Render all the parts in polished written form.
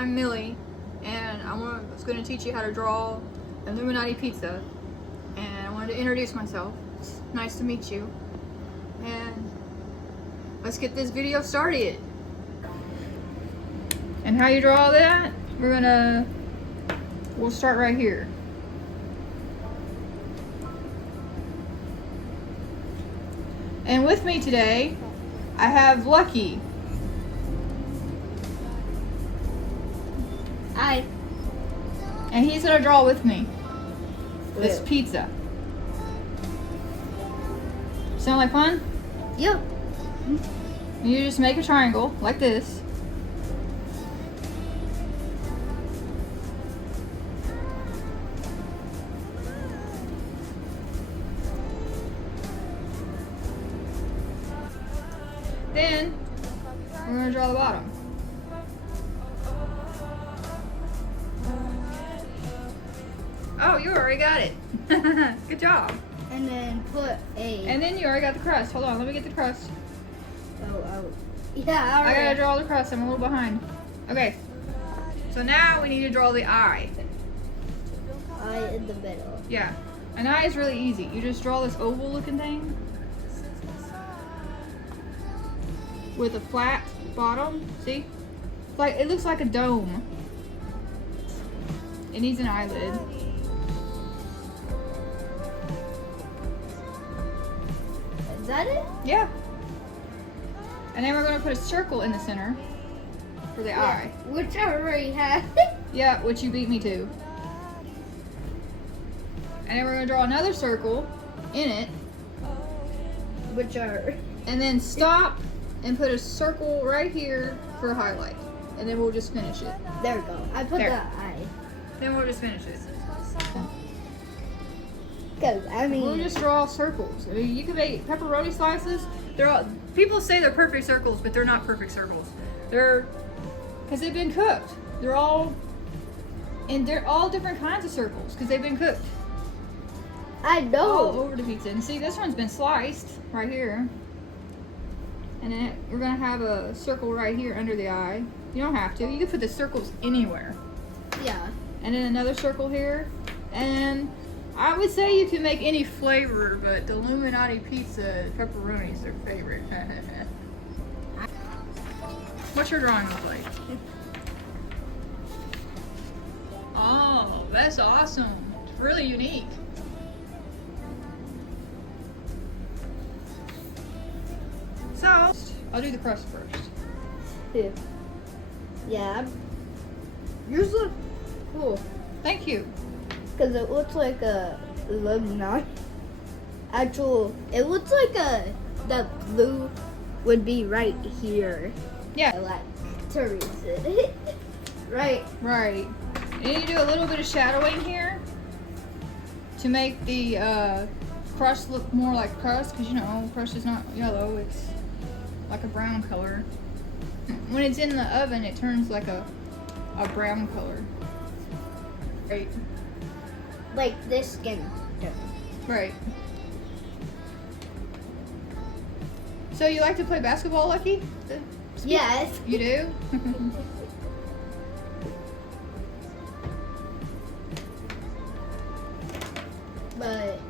I'm Millie, and I was going to teach you how to draw Illuminati Pizza, and I wanted to introduce myself. It's nice to meet you, and let's get this video started. And how you draw that, we'll start right here. And with me today, I have Lucky. Hi. And he's gonna draw with me this pizza. Sound like fun? Yep. You just make a triangle like this. Then we're gonna draw the bottom. Oh, you already got it. Good job. And then put a. And then you already got the crust. Hold on, let me get the crust. Oh. Yeah, I alright. gotta draw the crust. I'm a little behind. Okay. So now we need to draw the eye. Eye in the middle. Yeah. An eye is really easy. You just draw this oval looking thing with a flat bottom. See? Like it looks like a dome. It needs an eyelid. Is that it? Yeah. And then we're gonna put a circle in the center for the eye. Which I already have. Yeah, which you beat me to. And then we're gonna draw another circle in it. Which are. And then stop and put a circle right here for a highlight. And then we'll just finish it. There we go. I put There. the eye. Then we'll just finish it. Because, I mean. We'll just draw circles. I mean, you can make pepperoni slices. People say they're perfect circles, but they're not perfect circles. Because they've been cooked. They're all different kinds of circles because they've been cooked. I know. All over the pizza. And see, this one's been sliced right here. And then we're going to have a circle right here under the eye. You don't have to. You can put the circles anywhere. Yeah. And then another circle here. And I would say you can make any flavor, but the Illuminati Pizza pepperoni is their favorite. What's your drawing look like? Oh, that's awesome. It's really unique. So, I'll do the crust first. Yeah. Yours look cool. Thank you. Because it looks like a Illuminati. It looks like the blue would be right here. Yeah. I like to read it. Right. Right. You need to do a little bit of shadowing here to make the crust look more like crust, because you know crust is not yellow, it's like a brown color. When it's in the oven it turns like a brown color. Right. Like this skin tone. Right. So you like to play basketball, Lucky? Yes. You do? But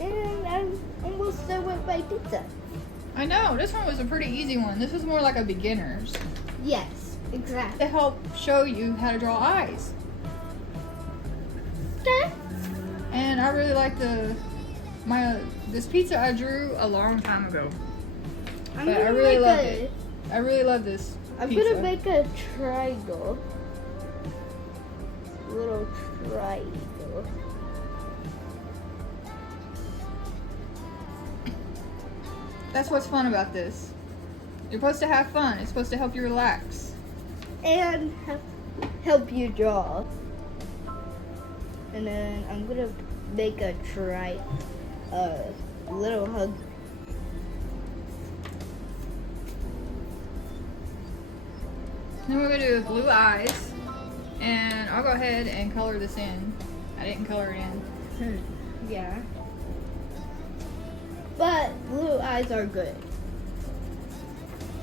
and I'm almost done with my pizza. I know, this one was a pretty easy one. This is more like a beginner's. Yes, exactly. To help show you how to draw eyes. Okay. And I really like this pizza I drew a long time ago. But I really loved it. I really love this I'm pizza. gonna make a triangle. Little triangle. That's what's fun about this. You're supposed to have fun. It's supposed to help you relax. And help you draw. And then I'm gonna make a little hug. Then we're gonna do blue eyes, and I'll go ahead and color this in. I didn't color it in. Yeah. But blue eyes are good.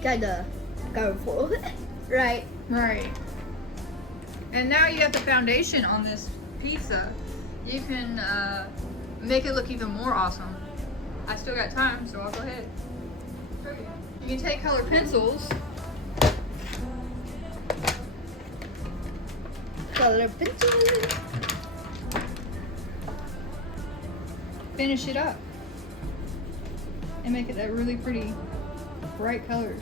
Kinda colorful, right? Right. And now you have the foundation on this pizza. You can make it look even more awesome. I still got time, so I'll go ahead. Show you. You can take colored pencils. Color pencil. Finish it up. And make it that really pretty bright colors.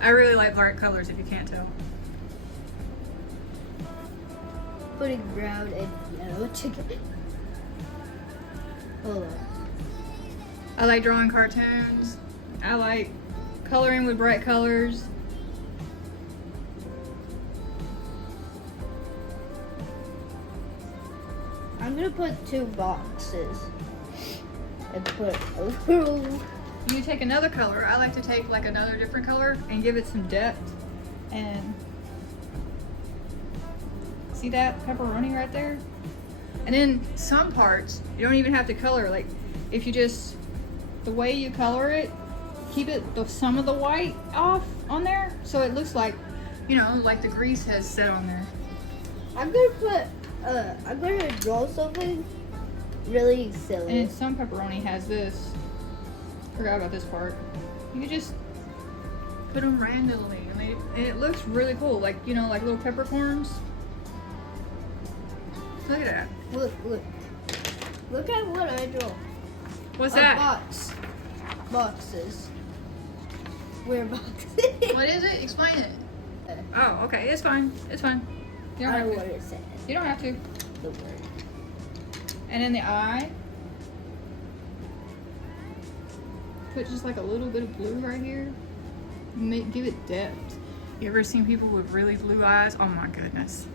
I really like bright colors if you can't tell. Putting brown and yellow chicken. Hold on. I like drawing cartoons. I like coloring with bright colors. I'm gonna put 2 boxes and put a little. You take another color. I like to take like another different color and give it some depth. And see that pepperoni right there? And then some parts you don't even have to color. Like if you just, the way you color it, keep it some of the white off on there so it looks like, you know, like the grease has set on there. I'm gonna draw something really silly. And some pepperoni has this. Forgot about this part. You can just put them randomly, and it looks really cool. Like, you know, like little peppercorns. Look at that. Look at what I draw. What's A that? box. Boxes. We're boxes. What is it? Explain it. Oh, okay. It's fine. It's fine. You don't I have don't to. want to say it. You don't have to. The word. And in the eye, put just like a little bit of blue right here. Give it depth. You ever seen people with really blue eyes? Oh my goodness.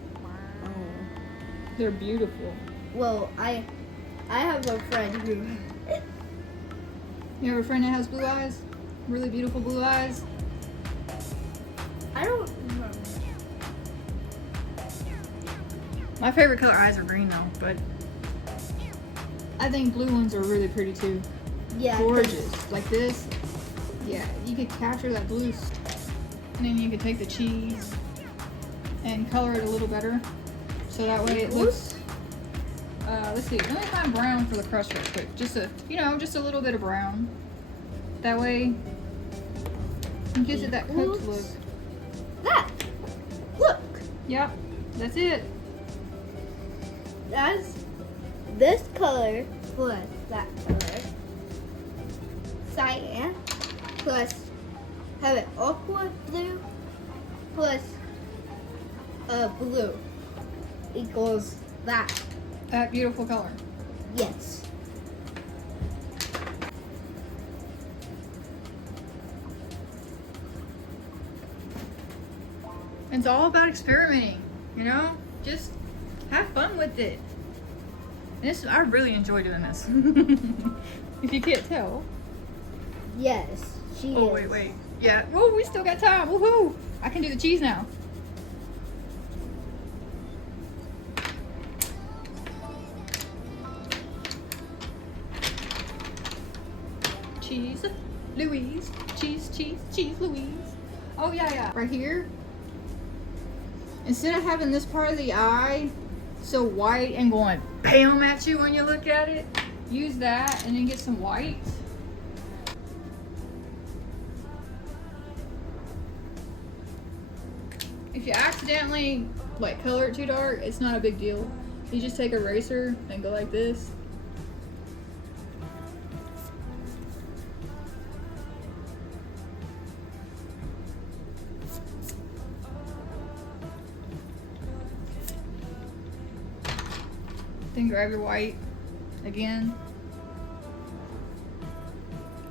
Oh. They're beautiful. Well, I have a friend who. You have a friend that has blue eyes? Really beautiful blue eyes? I don't remember. My favorite color eyes are green though, but I think blue ones are really pretty too. Yeah. Gorgeous. Like this. Yeah, you could capture that blue. And then you could take the cheese and color it a little better. So that way it looks, let's see, let me find brown for the crust real quick. Just a little bit of brown. That way it gives it that cooked look. That. Look. Yep, that's it. That's this color plus that color. Cyan plus have it aqua blue plus blue equals that. That beautiful color. Yes. It's all about experimenting, you know? Just have fun with it. And I really enjoy doing this. If you can't tell. Yes. She Oh, is. wait. Yeah. Whoa, we still got time. Woohoo! I can do the cheese now. Cheese, Louise. Cheese, Louise. Oh, yeah. Right here. Instead of having this part of the eye so white and going bam at you when you look at it, use that and then get some white. If you accidentally like color it too dark, it's not a big deal. You just take a eraser and go like this. Then grab your white again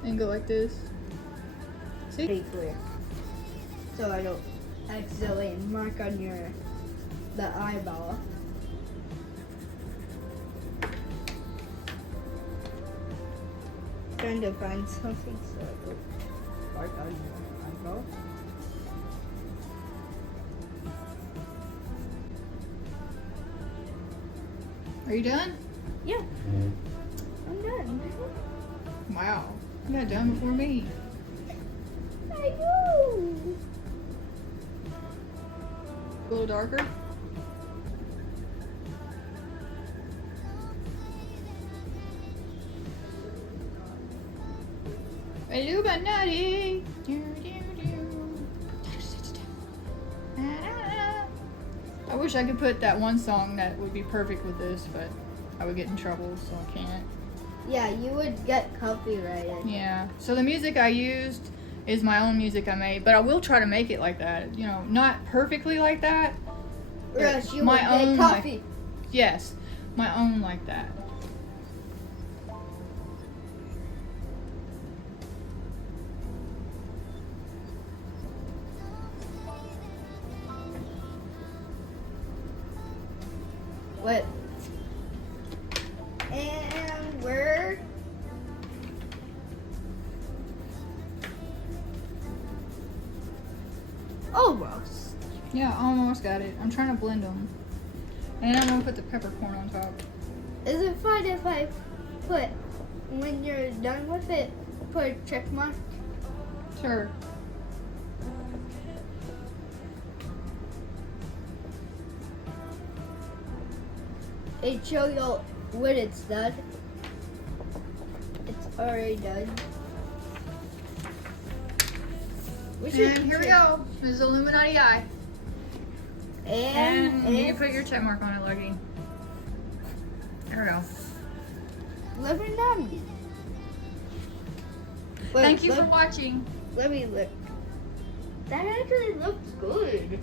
and go like this. See? Pretty clear. So I don't accidentally mark on the eyeball. Trying to find something so I don't mark on your eyeball. Are you done? Yeah. I'm done. Wow. You got done before me. I know. A little darker. Illuminati. I wish I could put that one song that would be perfect with this, but I would get in trouble, so I can't. Yeah, you would get copyrighted. Yeah. So the music I used is my own music I made, but I will try to make it like that. You know, not perfectly like that. Or else you my would own, get copy. like, yes, my own like that. What? And we're almost. Yeah, almost got it. I'm trying to blend them. And then I'm going to put the peppercorn on top. Is it fine if I put, when you're done with it, put a check mark? Sure. It show you when it's done. It's already done. And here we go. This is Illuminati eye. And you can put your check mark on it, Lucky. There we go. Living done. Wait, Thank you for watching. Let me look. That actually looks good.